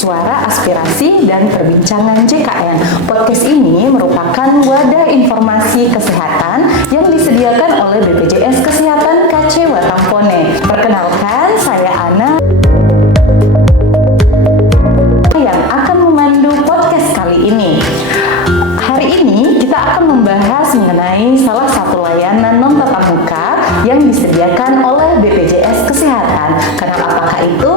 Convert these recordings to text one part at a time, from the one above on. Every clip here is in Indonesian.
suara aspirasi dan perbincangan JKN. Podcast ini merupakan wadah informasi kesehatan yang disediakan oleh BPJS Kesehatan KC Watampone. Perkenalkan, saya Ana yang akan memandu podcast kali ini. Hari ini kita akan membahas mengenai salah satu layanan non tatap muka yang disediakan oleh BPJS Kesehatan. Kenal apakah itu?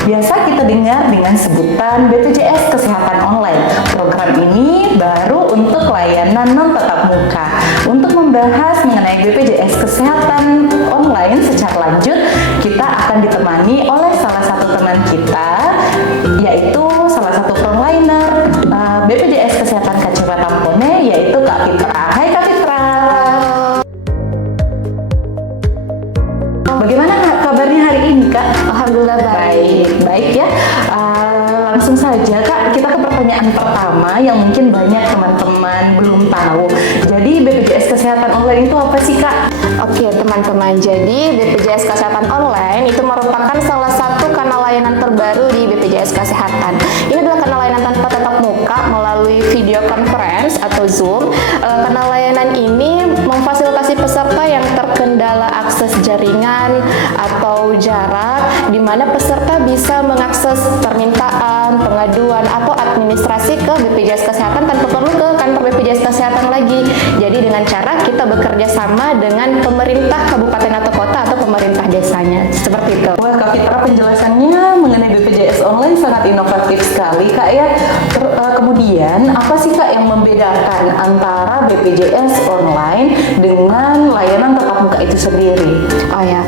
Biasa kita dengar dengan sebutan BPJS Kesehatan Online. Program ini baru untuk layanan non tatap muka. Untuk membahas mengenai BPJS Kesehatan Online secara lanjut, kita akan ditemani oleh salah satu teman kita, yaitu salah satu frontliner BPJS Kesehatan KC Watampone, yaitu Kak Fitra. Hai Kak Fitra. Bagaimana kabarnya hari ini, Kak? Alhamdulillah baik ya. Langsung saja Kak, kita ke pertanyaan pertama yang mungkin banyak teman-teman belum tahu. Jadi BPJS Kesehatan Online itu apa sih, Kak? Oke teman-teman, jadi BPJS Kesehatan Online itu merupakan salah satu kanal layanan terbaru di BPJS Kesehatan. Ini adalah kanal layanan tanpa tatap muka melalui video conference atau Zoom. Kanal layanan ini memfasilitasi peserta yang terkendala akses jaringan atau jarak, di mana peserta bisa mengakses permintaan, pengaduan, atau administrasi ke BPJS Kesehatan tanpa perlu ke kantor BPJS Kesehatan lagi. Jadi dengan cara kita bekerja sama dengan pemerintah kabupaten atau kota atau pemerintah desanya, seperti itu. Wah, Kak Fitra, penjelasannya mengenai BPJS Online sangat inovatif sekali, Kak ya. Kemudian apa sih Kak yang membedakan antara BPJS Online dengan layanan tatap muka itu sendiri? Oh ya,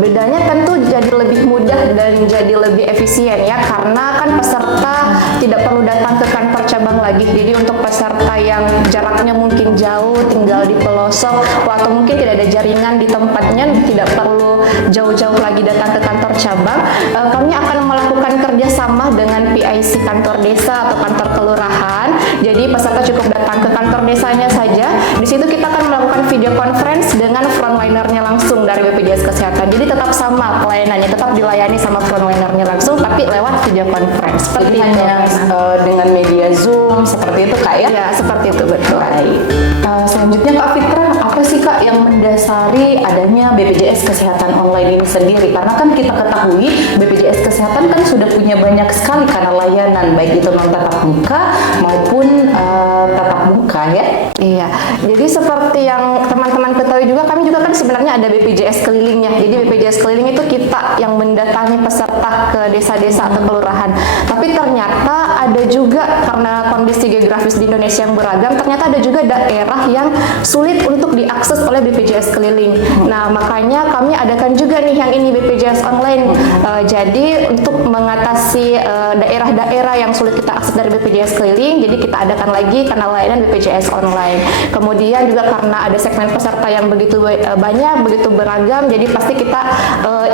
bedanya tentu jadi lebih mudah dan jadi lebih efisien ya, karena kan peserta tidak perlu datang ke kantor cabang lagi. Jadi untuk peserta yang jaraknya mungkin jauh, tinggal di pelosok, atau mungkin tidak ada jaringan di tempatnya, tidak perlu jauh-jauh lagi datang ke kantor cabang, kami akan melakukan kerjasama dengan PIC kantor desa atau kantor kelurahan. Jadi peserta cukup datang ke kantor desanya saja. Di situ kita akan melakukan video conference dengan frontlinernya langsung dari BPJS Kesehatan. Jadi tetap sama pelayanannya, tetap dilayani sama frontlinernya langsung, tapi lewat video conference. Seperti hanya dengan media Zoom seperti itu Kak ya? Ya, seperti itu, betul. Baik. Selanjutnya Kak Fitra, apa sih Kak yang mendasari adanya BPJS Kesehatan Online ini sendiri? Karena kan kita ketahui BPJS Kesehatan kan sudah punya banyak sekali kanal layanan, baik itu non tatap muka maupun tatap muka ya. Iya, jadi seperti yang teman-teman ketahui juga, kami juga kan sebenarnya ada BPJS kelilingnya. Jadi BPJS keliling itu kita yang mendatangi peserta ke desa-desa atau kelurahan. Tapi ternyata ada juga, karena kondisi geografis di Indonesia yang beragam, ternyata ada juga daerah yang sulit untuk diakses oleh BPJS keliling. Nah, makanya kami adakan juga nih yang ini BPJS Online. Jadi untuk mengatasi daerah-daerah yang sulit kita akses dari BPJS keliling, jadi kita adakan lagi kanal layanan BPJS Online. Kemudian juga karena ada segmen peserta yang begitu banyak, begitu beragam, jadi pasti kita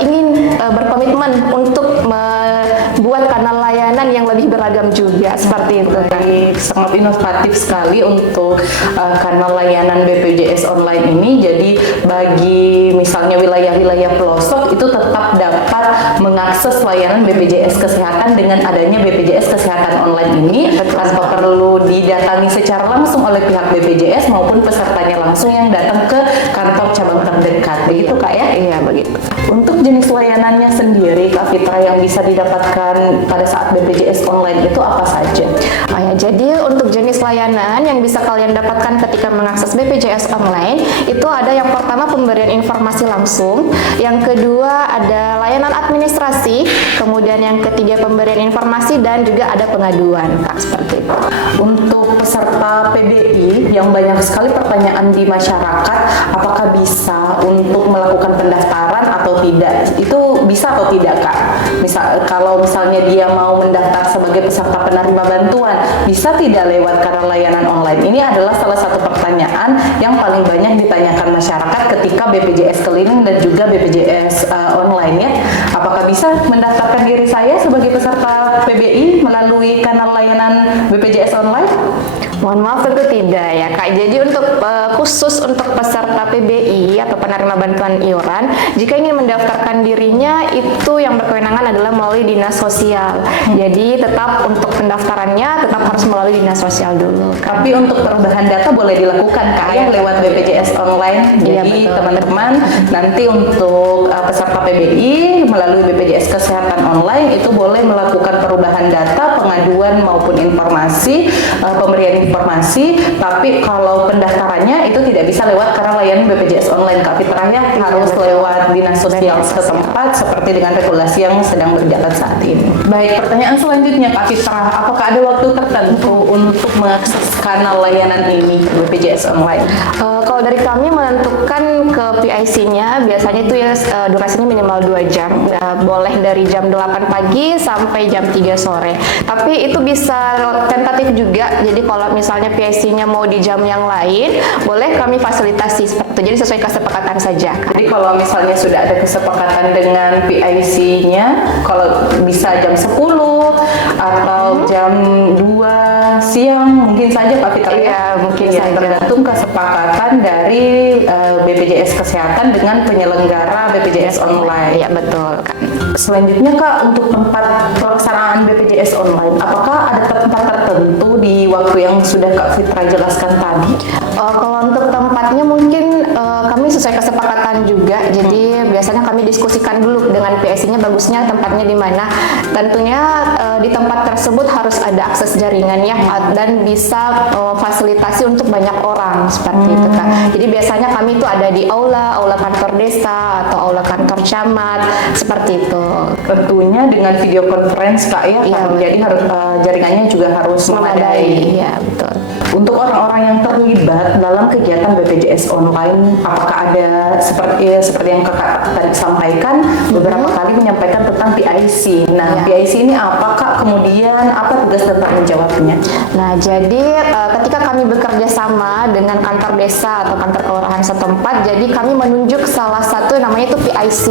ingin berkomitmen untuk membuat kanal layanan yang lebih beragam juga, seperti itu. Baik, sangat inovatif sekali untuk kanal layanan BPJS Online ini. Jadi bagi misalnya wilayah-wilayah pelosok itu tetap dapat mengakses layanan BPJS Kesehatan dengan adanya BPJS Kesehatan Online ini, tanpa perlu didatangi secara langsung oleh pihak BPJS maupun pesertanya langsung yang datang ke kantor cabang terdekat. Begitu Kak ya? Iya, begitu. Untuk jenis layanannya sendiri Kak Fitra yang bisa didapatkan pada saat BPJS Online itu apa saja? Oh ya, jadi untuk jenis layanan yang bisa kalian dapatkan ketika mengakses BPJS Online itu ada yang pertama pemberian informasi langsung, yang kedua ada layanan administrasi, kemudian yang ketiga pemberian informasi dan juga ada pengaduan, Kak, seperti itu. Untuk peserta PBI yang banyak sekali pertanyaan di masyarakat, apakah bisa untuk melakukan pendaftaran atau tidak? Itu bisa atau tidak Kak? Kalau misalnya dia mau mendaftar sebagai peserta penerima bantuan, bisa tidak lewat kanal layanan online? Ini adalah salah satu pertanyaan yang paling banyak ditanyakan masyarakat ketika BPJS keliling dan juga BPJS online ya. Apakah bisa mendaftarkan diri saya sebagai peserta PBI melalui kanal layanan BPJS online? Mohon maaf tentu tidak ya Kak. Jadi untuk khusus untuk peserta PBI atau penerima bantuan iuran, jika ingin mendaftarkan dirinya itu yang berkewenangan adalah melalui dinas sosial. Jadi tetap untuk pendaftarannya tetap harus melalui dinas sosial dulu. Tapi untuk perubahan data boleh dilakukan Kak ya lewat BPJS online. Iya, Jadi betul. teman-teman nanti untuk peserta PBI melalui BPJS Kesehatan online itu boleh melakukan perubahan data, pengaduan maupun informasi, pemberian informasi. Tapi kalau pendaftarannya itu tidak bisa lewat karena layanan BPJS online Kak Fitrah ya, harus lewat dinas sosial setempat seperti dengan regulasi yang sedang berjalan saat ini. Baik, pertanyaan selanjutnya Kak Fitrah, apakah ada waktu tertentu untuk mengakses kanal layanan ini BPJS online? Kalau dari kami menentukan ke PIC-nya biasanya itu ya durasinya minimal 2 jam. Boleh dari jam 8 pagi sampai jam 3 sore. Tapi itu bisa tentatif juga. Jadi kalau misalnya PIC-nya mau di jam yang lain, boleh kami fasilitasi seperti itu. Jadi sesuai kesepakatan saja. Jadi kalau misalnya sudah ada kesepakatan dengan PIC-nya, kalau bisa jam 10 atau jam 2 siang mungkin saja Pak Fitra ya? Iya, mungkin Ya, saja. tergantung kesepakatan dari BPJS Kesehatan dengan penyelenggara BPJS online. Iya betul Kak. Selanjutnya Kak, untuk tempat pelaksanaan BPJS online, apakah ada tempat tertentu di waktu yang sudah Kak Fitra jelaskan tadi? Kalau untuk tempatnya mungkin kami sesuai kesepakatan juga. Jadi biasanya kami diskusikan dulu dengan PIC-nya bagusnya tempatnya di mana. Tentunya di tempat tersebut harus ada akses jaringannya dan bisa fasilitasi untuk banyak orang seperti itu Kak. Jadi biasanya kami itu ada di aula kantor desa atau aula kantor camat seperti itu. Tentunya dengan video conference Kak ya, Iya, jadi harus jaringannya juga harus memadai. Iya betul. Untuk orang-orang yang terlibat dalam kegiatan BPJS online, apakah ada seperti yang Kakak tadi sampaikan beberapa kali menyampaikan tentang PIC. Nah, Ya. PIC ini apa Kak? Kemudian apa tugas dan tanggung jawabnya? Nah, jadi ketika kami bekerja sama dengan kantor desa atau kantor kelurahan setempat, jadi kami menunjuk salah satu namanya itu PIC.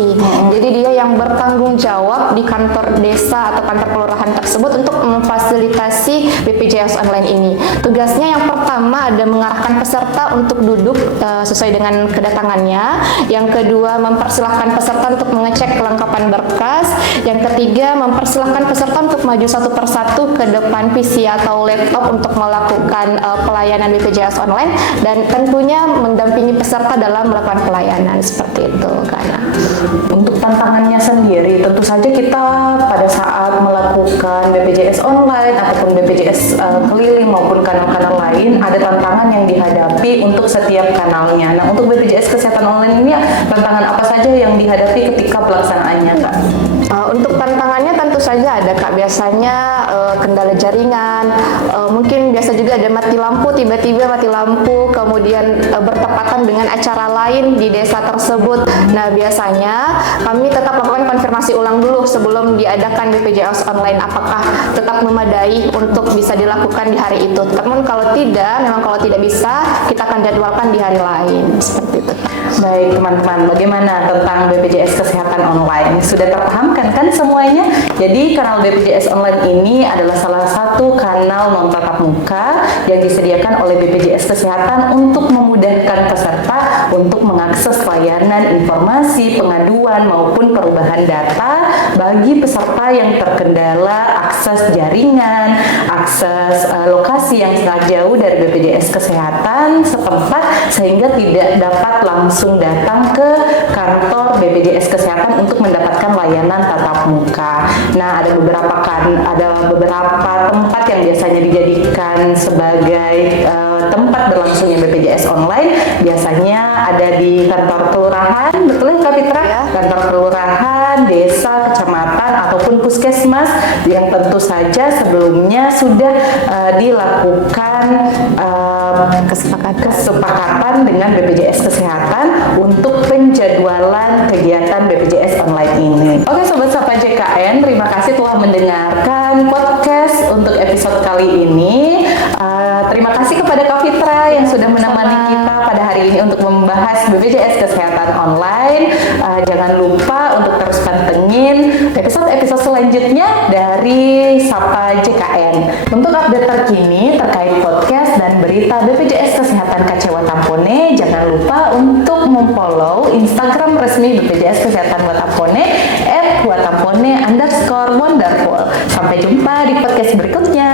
Jadi dia yang bertanggung jawab di kantor desa atau kantor kelurahan tersebut untuk memfasilitasi BPJS online ini. Tugasnya yang pertama ada mengarahkan peserta untuk duduk sesuai dengan kedatangannya. Yang kedua, mempersilahkan peserta untuk mengecek kelengkapan berkas. Yang ketiga, mempersilahkan peserta untuk maju satu persatu ke depan PC atau laptop untuk melakukan pelayanan BPJS online dan tentunya mendampingi peserta dalam melakukan pelayanan seperti itu karena Untuk tantangannya sendiri, tentu saja kita pada saat melakukan BPJS online ataupun BPJS keliling maupun kanal-kanal lain, ada tantangan yang dihadapi untuk setiap kanalnya. Nah, untuk BPJS Kesehatan online ini tantangan apa saja yang dihadapi ketika pelaksanaannya Kak? Untuk tantangannya tentu saja ada Kak, biasanya kendala jaringan, mungkin biasa juga ada mati lampu, tiba-tiba mati lampu, kemudian bertepatan dengan acara lain di desa tersebut. Nah biasanya kami tetap lakukan konfirmasi ulang dulu sebelum diadakan BPJS online apakah tetap memadai untuk bisa dilakukan di hari itu. Namun kalau tidak, memang kalau tidak bisa, kita akan jadwalkan di hari lain seperti itu. Baik teman-teman, bagaimana tentang BPJS Kesehatan online? Sudah terpahamkan kan semuanya? Jadi kanal BPJS online ini adalah salah satu kanal non tatap muka yang disediakan oleh BPJS Kesehatan untuk memudahkan peserta untuk mengakses layanan informasi, pengaduan maupun perubahan data bagi peserta yang terkendala akses jaringan, akses lokasi yang sangat jauh dari BPJS Kesehatan setempat sehingga tidak dapat langsung datang ke kantor BPJS Kesehatan untuk mendapatkan layanan tatap muka. Nah, ada beberapa tempat yang biasanya dijadikan sebagai tempat berlangsungnya BPJS online. Biasanya ada di kantor kelurahan, betul ya Kak Fitra? Ya. Kantor kelurahan, desa, kecamatan ataupun puskesmas yang tentu saja sebelumnya sudah dilakukan kesepakatan dengan BPJS Kesehatan untuk penjadwalan kegiatan BPJS online ini. Oke Sobat Sapa JKN, terima kasih telah mendengarkan podcast untuk episode kali ini. Terima kasih kepada Kak Fitra yang sudah menemani kita pada hari ini untuk membahas BPJS Kesehatan online. Jangan lupa untuk terus pantengin episode-episode selanjutnya dari Sapa JKN. Untuk update terkini terkait podcast dan berita BPJS Kesehatan KC Watampone, jangan lupa untuk memfollow Instagram resmi BPJS Kesehatan Watampone @watampone_wonderful. Sampai jumpa di podcast berikutnya.